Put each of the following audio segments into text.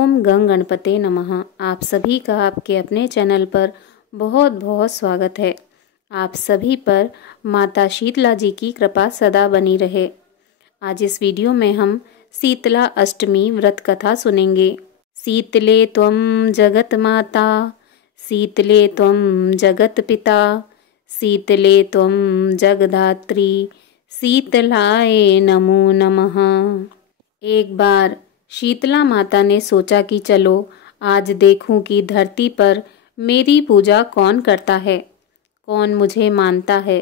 ओम गंग गणपते नमः। आप सभी का आपके अपने चैनल पर बहुत बहुत स्वागत है। आप सभी पर माता शीतला जी की कृपा सदा बनी रहे। आज इस वीडियो में हम शीतला अष्टमी व्रत कथा सुनेंगे। शीतले त्वं जगत माता, शीतले त्वं जगत पिता, शीतले त्वं जगदात्री, शीतलाय नमो नमः। एक बार शीतला माता ने सोचा कि चलो आज देखूं कि धरती पर मेरी पूजा कौन करता है, कौन मुझे मानता है।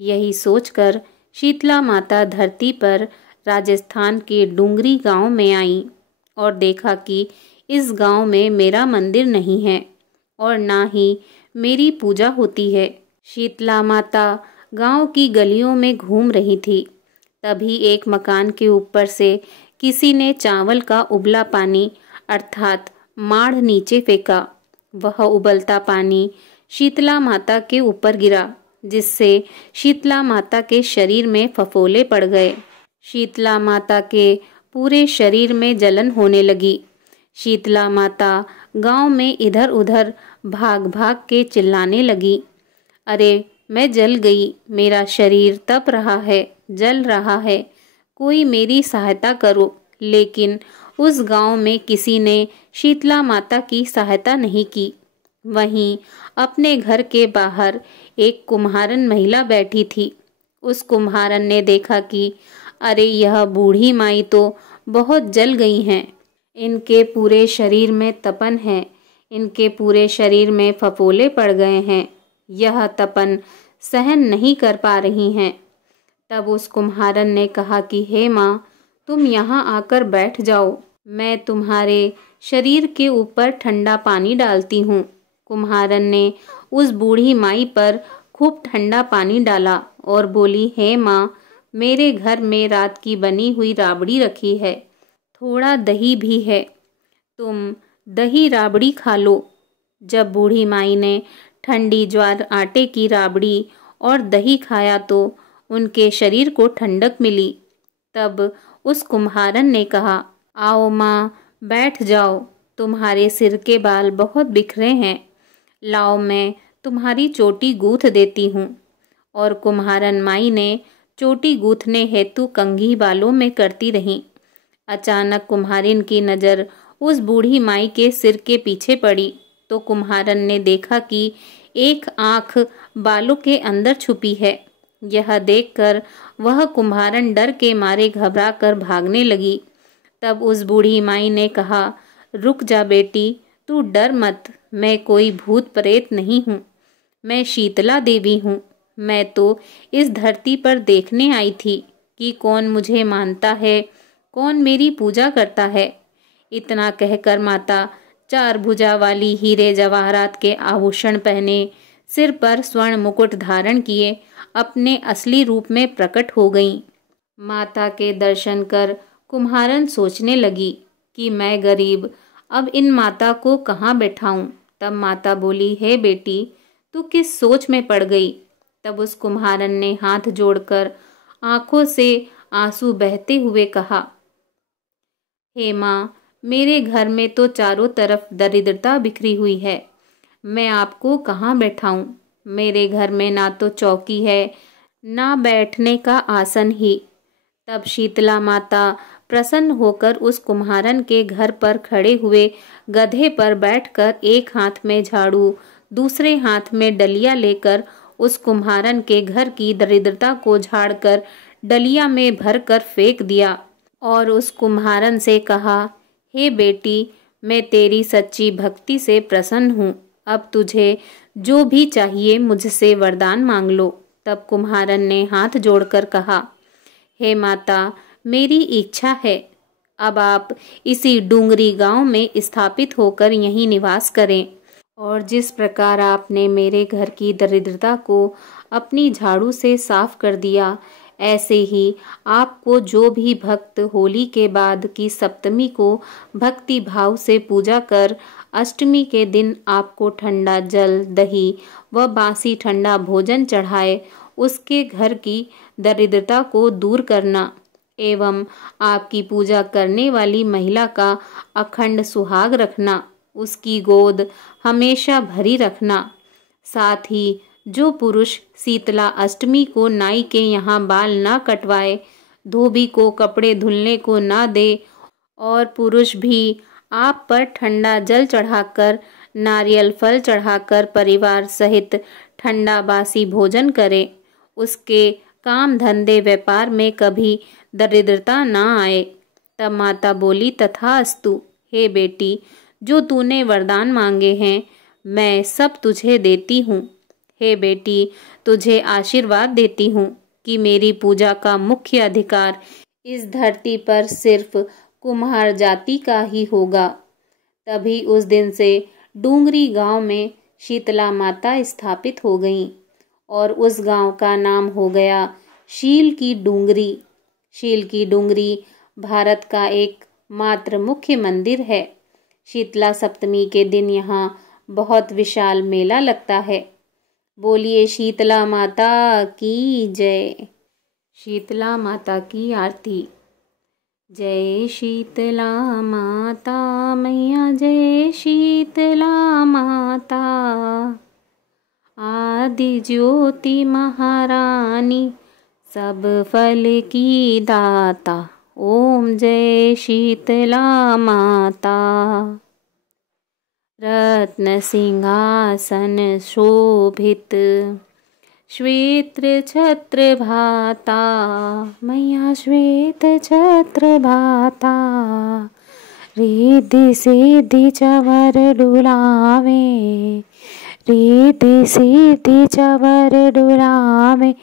यही सोचकर शीतला माता धरती पर राजस्थान के डूंगरी गांव में आई और देखा कि इस गांव में मेरा मंदिर नहीं है और ना ही मेरी पूजा होती है। शीतला माता गांव की गलियों में घूम रही थी। तभी एक मकान के ऊपर से किसी ने चावल का उबला पानी अर्थात माढ़ नीचे फेंका। वह उबलता पानी शीतला माता के ऊपर गिरा, जिससे शीतला माता के शरीर में फफोले पड़ गए। शीतला माता के पूरे शरीर में जलन होने लगी। शीतला माता गांव में इधर उधर भाग भाग के चिल्लाने लगी, अरे मैं जल गई, मेरा शरीर तप रहा है, जल रहा है, कोई मेरी सहायता करो। लेकिन उस गांव में किसी ने शीतला माता की सहायता नहीं की। वहीं अपने घर के बाहर एक कुम्हारन महिला बैठी थी। उस कुम्हारन ने देखा कि अरे यह बूढ़ी माई तो बहुत जल गई हैं, इनके पूरे शरीर में तपन है, इनके पूरे शरीर में फफोले पड़ गए हैं, यह तपन सहन नहीं कर पा रही हैं। तब उस कुम्हारन ने कहा कि हे माँ, तुम यहाँ आकर बैठ जाओ, मैं तुम्हारे शरीर के ऊपर ठंडा पानी डालती हूँ। कुम्हारन ने उस बूढ़ी माई पर खूब ठंडा पानी डाला और बोली, हे माँ, मेरे घर में रात की बनी हुई राबड़ी रखी है, थोड़ा दही भी है, तुम दही राबड़ी खा लो। जब बूढ़ी माई ने ठंडी ज्वार आटे की राबड़ी और दही खाया तो उनके शरीर को ठंडक मिली। तब उस कुम्हारन ने कहा, आओ माँ, बैठ जाओ, तुम्हारे सिर के बाल बहुत बिखरे हैं, लाओ मैं तुम्हारी चोटी गूँथ देती हूँ। और कुम्हारन माई ने चोटी गूँथने हेतु कंघी बालों में करती रही। अचानक कुम्हारिन की नज़र उस बूढ़ी माई के सिर के पीछे पड़ी तो कुम्हारन ने देखा कि एक आँख बालों के अंदर छुपी है। यह देखकर वह कुम्हारन डर के मारे घबरा कर भागने लगी। तब उस बूढ़ी माई ने कहा, रुक जा बेटी, तू डर मत, मैं कोई भूत प्रेत नहीं हूँ, मैं शीतला देवी हूँ। मैं तो इस धरती पर देखने आई थी कि कौन मुझे मानता है, कौन मेरी पूजा करता है। इतना कहकर माता चार भुजा वाली हीरे जवाहरात के आभूषण पहने, सिर पर स्वर्ण मुकुट धारण किए अपने असली रूप में प्रकट हो गईं। माता के दर्शन कर कुम्हारन सोचने लगी कि मैं गरीब अब इन माता को कहाँ बैठाऊं। तब माता बोली, हे बेटी, तू किस सोच में पड़ गई। तब उस कुम्हारन ने हाथ जोड़कर आंखों से आंसू बहते हुए कहा, हे माँ, मेरे घर में तो चारों तरफ दरिद्रता बिखरी हुई है, मैं आपको कहाँ बैठाऊं। मेरे घर में ना तो चौकी है, ना बैठने का आसन ही। तब शीतला माता प्रसन्न होकर उस कुम्हारन के घर पर खड़े हुए गधे पर बैठकर एक हाथ में झाड़ू, दूसरे हाथ में डलिया लेकर उस कुम्हारन के घर की दरिद्रता को झाड़कर डलिया में भरकर फेंक दिया और उस कुम्हारन से कहा, हे बेटी, मैं तेरी सच्ची भक्ति से प्रसन्न हूँ, अब तुझे जो भी चाहिए मुझसे वरदान मांग लो। तब कुम्हारन ने हाथ जोड़कर कहा, हे माता, मेरी इच्छा है, अब आप इसी डूंगरी गांव में स्थापित होकर यहीं निवास करें और जिस प्रकार आपने मेरे घर की दरिद्रता को अपनी झाड़ू से साफ कर दिया, ऐसे ही आपको जो भी भक्त होली के बाद की सप्तमी को भक्ति भाव से पूजा कर अष्टमी के दिन आपको ठंडा जल, दही व बासी ठंडा भोजन चढ़ाए, उसके घर की दरिद्रता को दूर करना। एवं आपकी पूजा करने वाली महिला का अखंड सुहाग रखना, उसकी गोद हमेशा भरी रखना। साथ ही जो पुरुष शीतला अष्टमी को नाई के यहाँ बाल ना कटवाए, धोबी को कपड़े धुलने को ना दे और पुरुष भी आप पर ठंडा जल चढ़ाकर, नारियल फल चढ़ाकर परिवार सहित ठंडा बासी भोजन करे, उसके काम धंधे व्यापार में कभी दरिद्रता ना आए। तब माता बोली, तथास्तु। हे बेटी, जो तूने वरदान मांगे हैं मैं सब तुझे देती हूँ। हे बेटी, तुझे आशीर्वाद देती हूँ कि मेरी पूजा का मुख्य अधिकार इस धरती पर सिर्फ कुम्हार जाति का ही होगा। तभी उस दिन से डूंगरी गांव में शीतला माता स्थापित हो गईं और उस गांव का नाम हो गया शील की डूंगरी। शील की डूंगरी भारत का एक मात्र मुख्य मंदिर है। शीतला सप्तमी के दिन यहाँ बहुत विशाल मेला लगता है। बोलिए शीतला माता की जय। शीतला माता की आरती। जय शीतला माता मैया, जय शीतला माता। आदि ज्योति महारानी, सब फल की दाता। ओम जय शीतला माता। रत्न सिंहासन शोभित, श्वेत छत्र भाता मैया, श्वेत छत्र भाता। रिद्धि सिद्धि चवर डुलावे, रिद्धि सिद्धि चवर डुलावे,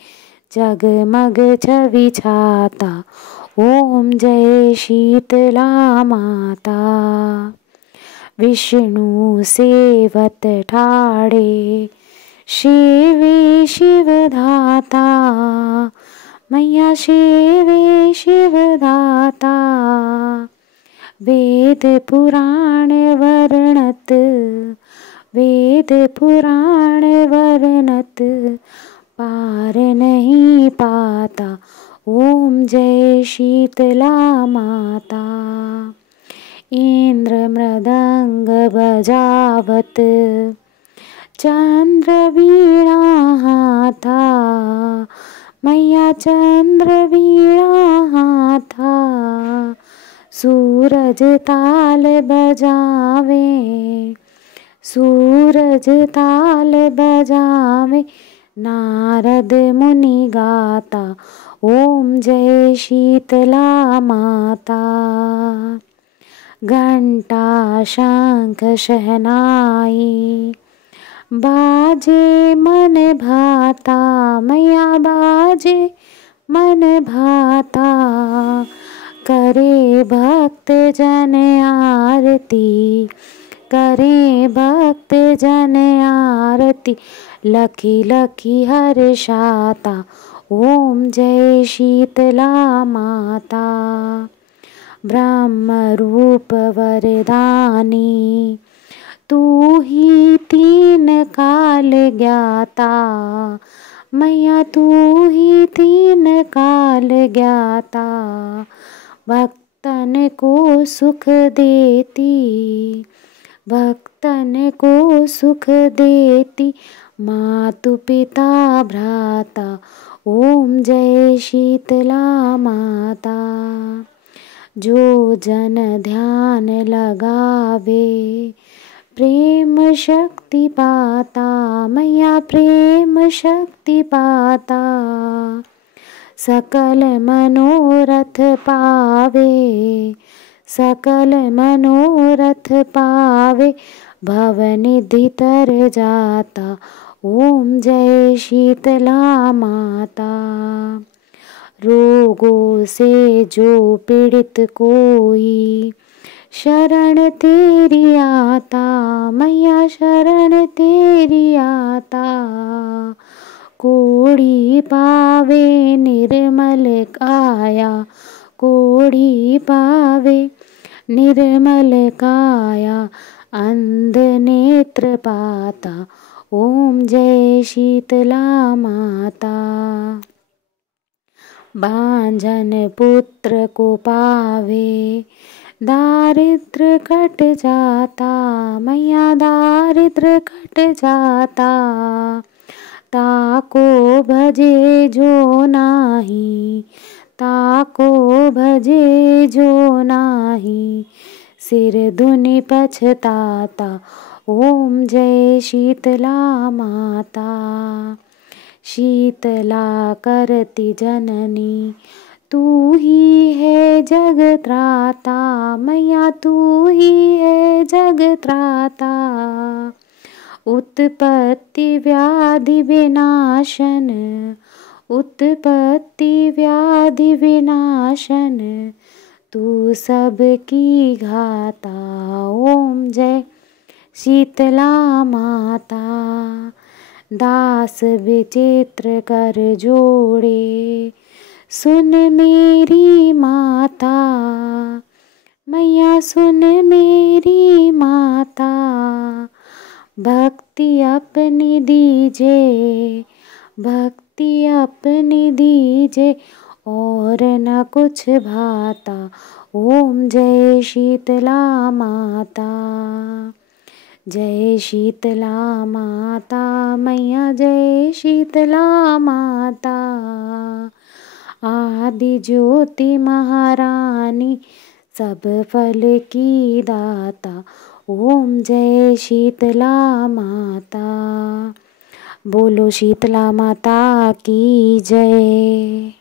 जगमग छवि छाता। ओम जय शीतला माता। विष्णु सेवत ठाड़े, शिवे शिव धाता मैया, शिवे शिव धाता। वेद पुराण वर्णत, वेद पुराण वर्णत, पार नहीं पाता। ओम जय शीतला माता। इंद्र मृदंग बजावत, चंद्र वीणा हाथा मैया, चंद्र वीणा हाथा। सूरज ताल बजावे, सूरज ताल बजावे, नारद मुनि गाता। ओम जय शीतला माता। घंटा शंख शहनाई, बाजे मन भाता मैया, बाजे मन भाता। करे भक्त जन आरती, करे भक्त जन आरती, लखी लखी हर्षाता। ओम जय शीतला माता। ब्रह्म रूप वरदानी, तू ही तीन काल ज्ञाता मैया, तू ही तीन काल ज्ञाता। भक्तन को सुख देती, भक्तन को सुख देती, मातु पिता भ्राता। ओम जय शीतला माता। जो जन ध्यान लगावे, प्रेम शक्ति पाता मैया, प्रेम शक्ति पाता। सकल मनोरथ पावे, सकल मनोरथ पावे, भवनिधि तर जाता। ओम जय शीतला माता। रोगों से जो पीड़ित कोई, शरण तेरी आता मैया, शरण तेरी आता। कोड़ी पावे निर्मल काया, कोड़ी पावे निर्मल काया, अंध नेत्र पाता। ओम जय शीतला माता। बांझन पुत्र को पावे, दारिद्र कट जाता मैया दारिद्र कट जाता। ताको भजे जो नाही, ताको भजे जो नाही, सिर धुनि पछताता। ओम जय शीतला माता। शीतला करती जननी, तू ही है जग त्राता मैया, तू ही है जग त्राता। उत्पत्ति व्याधि विनाशन, उत्पत्ति व्याधि विनाशन, तू सबकी घाता। ओम जय शीतला माता। दास विचित्र कर जोड़े, सुन मेरी माता मैया, सुन मेरी माता। भक्ति अपनी दीजे, भक्ति अपनी दीजे, और न कुछ भाता। ओम जय शीतला माता। जय शीतला माता मैया, जय शीतला माता। आदि ज्योति महारानी, सब फल की दाता। ओम जय शीतला माता। बोलो शीतला माता की जय।